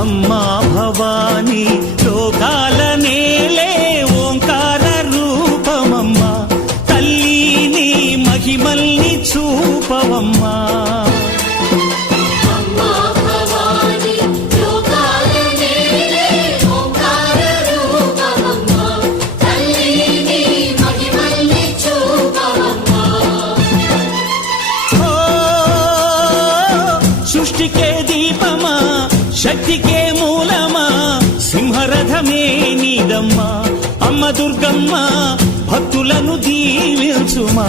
అమ్మా భవానీ లోకాల నేలే ఓంకార రూపమమ్మా తల్లి నీ మహిమల్ని చూపవమ్మా సృష్టికే దీపమా శక్తికే మూలమా సింహరథమే నీదమ్మా అమ్మ దుర్గమ్మ భక్తులను దీవించుమా